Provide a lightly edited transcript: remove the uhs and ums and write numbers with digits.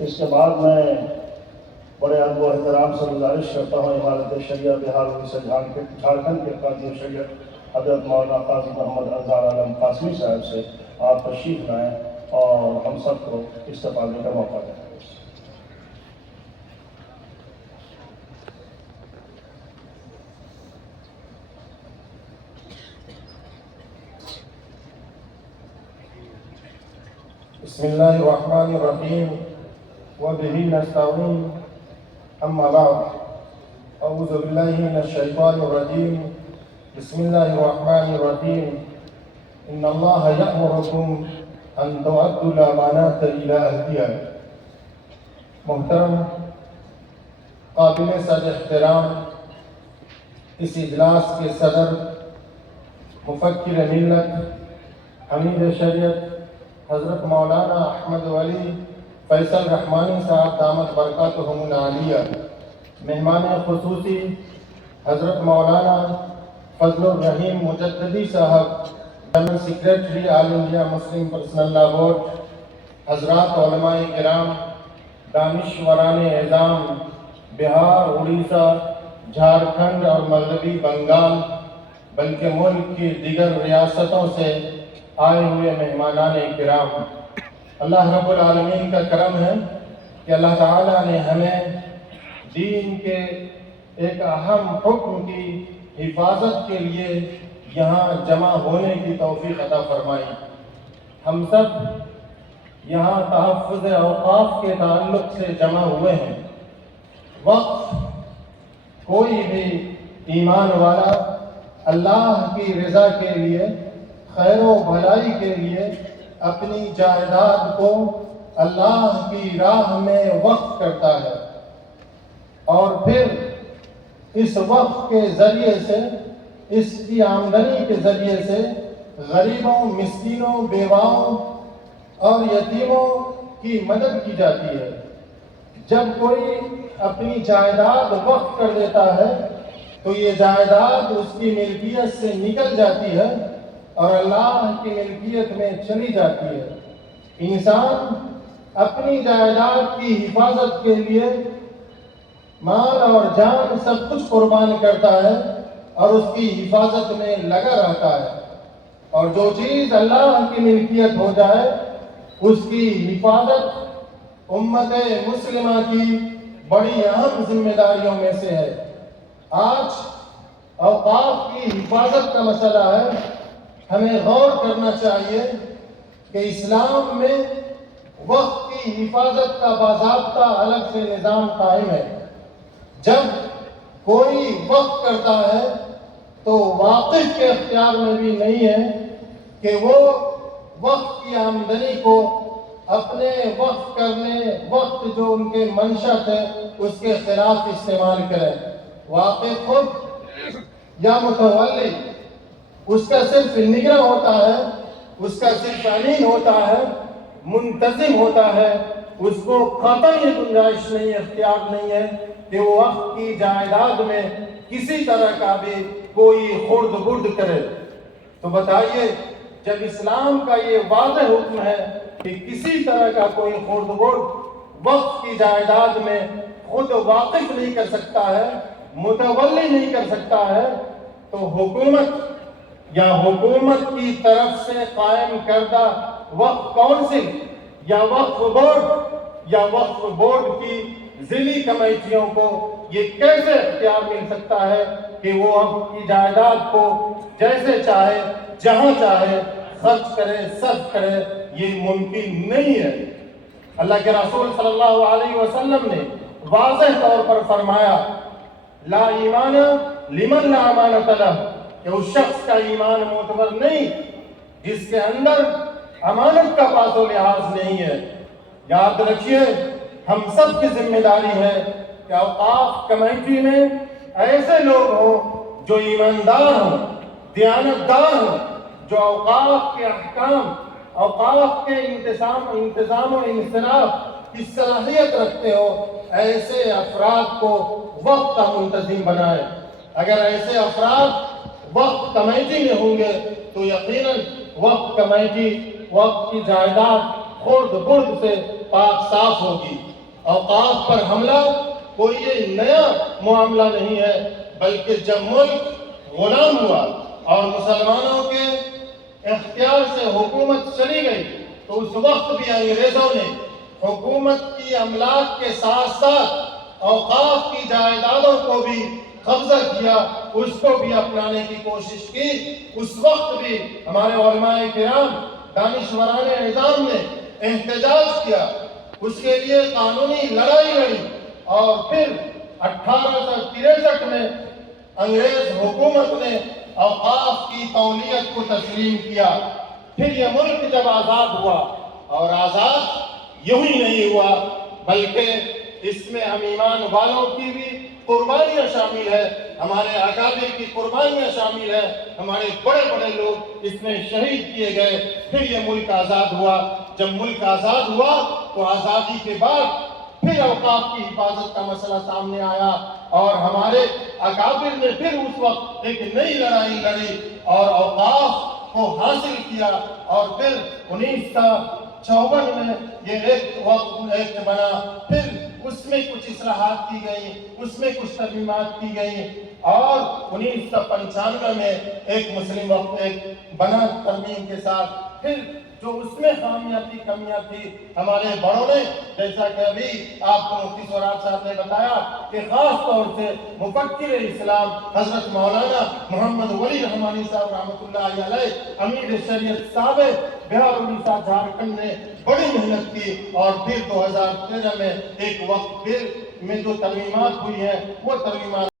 اس کے بعد میں بڑے ادب و احترام سے گزارش کرتا ہوں امارت شریعہ بہار اڑیسہ جھارکھنڈ کے قاضی شریعت حضرت مولانا قاضی محمد اظہر عالم قاسمی صاحب سے آپ تشریف لائیں اور ہم سب کو استفادے کا موقع دیں۔ بسم اللہ الرحمن الرحیم وبہ نستعین اما بعد اعوذ باللہ من الشیطان الرجیم بسم اللہ الرحمن الرحیم ان اللہ یأمرکم ان تؤدوا الامانات الی اہلہا۔ محترم قابل صد احترام اس اجلاس کے صدر مفکر ملت حمید شریعت حضرت مولانا احمد ولی فیصل رحمانی صاحب دامت برکاتہم العالیہ، مہمان خصوصی حضرت مولانا فضل الرحیم مجددی صاحب جنرل سیکریٹری آل انڈیا مسلم پرسنل لا بورڈ، حضرات علماء کرام، دانشوران اعظام، بہار، اڑیسہ، جھارکھنڈ اور مغربی بنگال بلکہ ملک کی دیگر ریاستوں سے آئے ہوئے مہمانان کرام، اللہ رب العالمین کا کرم ہے کہ اللہ تعالیٰ نے ہمیں دین کے ایک اہم حکم کی حفاظت کے لیے یہاں جمع ہونے کی توفیق عطا فرمائی۔ ہم سب یہاں تحفظ اوقاف کے تعلق سے جمع ہوئے ہیں۔ وقف کوئی بھی ایمان والا اللہ کی رضا کے لیے، خیر و بھلائی کے لیے اپنی جائیداد کو اللہ کی راہ میں وقف کرتا ہے اور پھر اس وقف کے ذریعے سے، اس کی آمدنی کے ذریعے سے غریبوں، مسکینوں، بیواؤں اور یتیموں کی مدد کی جاتی ہے۔ جب کوئی اپنی جائیداد وقف کر دیتا ہے تو یہ جائیداد اس کی ملکیت سے نکل جاتی ہے اور اللہ کی ملکیت میں چلی جاتی ہے۔ انسان اپنی جائیداد کی حفاظت کے لیے مال اور جان سب کچھ قربان کرتا ہے اور اس کی حفاظت میں لگا رہتا ہے، اور جو چیز اللہ کی ملکیت ہو جائے اس کی حفاظت امت مسلمہ کی بڑی اہم ذمہ داریوں میں سے ہے۔ آج اوقاف کی حفاظت کا مسئلہ ہے۔ ہمیں غور کرنا چاہیے کہ اسلام میں وقت کی حفاظت کا باضابطہ الگ سے نظام قائم ہے۔ جب کوئی وقف کرتا ہے تو واقف کے اختیار میں بھی نہیں ہے کہ وہ وقت کی آمدنی کو اپنے وقت جو ان کے منشا ہے اس کے خلاف استعمال کرے۔ واقف خود یا متولی اس کا صرف نگراں ہوتا ہے، اس کا صرف امین ہوتا ہے، منتظم ہوتا ہے، اس کو قطعی گنجائش نہیں، اختیار نہیں ہے کہ وہ وقت کی جائیداد میں کسی طرح کا بھی کوئی خرد برد کرے۔ تو بتائیے، جب اسلام کا یہ واضح حکم ہے کہ کسی طرح کا کوئی خرد برد وقت کی جائیداد میں خود واقف نہیں کر سکتا ہے، متولی نہیں کر سکتا ہے، تو حکومت یا حکومت کی طرف سے قائم کردہ وقف کونسل یا وقف بورڈ کی ذیلی کمیٹیوں کو یہ کیسے اختیار مل سکتا ہے کہ وہ وقف کی جائیداد کو جیسے چاہے، جہاں چاہے خرچ کرے، صرف کرے؟ یہ ممکن نہیں ہے۔ اللہ کے رسول صلی اللہ علیہ وسلم نے واضح طور پر فرمایا، لا ایمان لمن لا امانت لہ، کہ اس شخص کا ایمان معتبر نہیں جس کے اندر امانت کا پاس و لحاظ نہیں ہے۔ یاد رکھیے، ہم سب کی ذمہ داری ہے کہ اوقاف کمیٹی میں ایسے لوگ ہوں جو ایماندار ہوں، دیانتدار ہوں، جو اوقاف کے احکام، اوقاف کے انتظام و انصراف کی صلاحیت رکھتے ہو۔ ایسے افراد کو وقت کا منتظم بنائے۔ اگر ایسے افراد وقت کمیٹی میں ہوں گے تو یقیناً وقت کمیٹی وقت کی جائیداد خرد برد سے پاک صاف ہوگی۔ اوقاف پر حملہ کوئی یہ نیا معاملہ نہیں ہے، بلکہ جب ملک غلام ہوا اور مسلمانوں کے اختیار سے حکومت چلی گئی تو اس وقت بھی انگریزوں نے حکومت کی املاک کے ساتھ ساتھ اوقاف کی جائیدادوں کو بھی قبضہ کیا، اس کو بھی اپنانے کی کوشش کی۔ اس وقت بھی ہمارے علماء کرام دانشوران نظام نے احتجاج کیا، اس کے لیے قانونی لڑائی لڑی، اور پھر 1863 میں انگریز حکومت نے اوقاف کی تولیت کو تسلیم کیا۔ پھر یہ ملک جب آزاد ہوا، اور آزاد یوں ہی نہیں ہوا بلکہ اس میں ہم ایمان والوں کی بھی قربانیاں شامل ہے، ہمارے اکابر کی قربانیاں شامل ہے، ہمارے بڑے بڑے لوگ اس میں شہید کیے گئے۔ پھر یہ ملک آزاد ہوا۔ جب ملک آزاد ہوا تو آزادی کے بعد پھر اوقاف کی حفاظت کا مسئلہ سامنے آیا، اور ہمارے اکابر نے پھر اس وقت ایک نئی لڑائی لڑی اور اوقاف کو حاصل کیا، اور پھر 1954 میں یہ ایک بنا۔ پھر اس میں کچھ اصلاحات کی گئی، اس میں کچھ ترمیمات کی گئی، اور 1995 میں ایک مسلم وقت ایک بنا ترمیم کے ساتھ۔ پھر جو اس میں خامیاں تھی، کمیاں تھی، ہمارے بڑوں نے، جیسا کہ ابھی آپ کو مفتی سوراب صاحب نے بتایا کہ خاص طور سے مفکر اسلام حضرت مولانا محمد ولی رحمانی صاحب رحمۃ اللہ علیہ، امیر شریعت صاحب بہار اڑیسہ جھارکھنڈ نے بڑی محنت کی، اور پھر 2013 میں ایک وقت پھر میں جو ترمیمات ہوئی ہیں وہ ترمیمات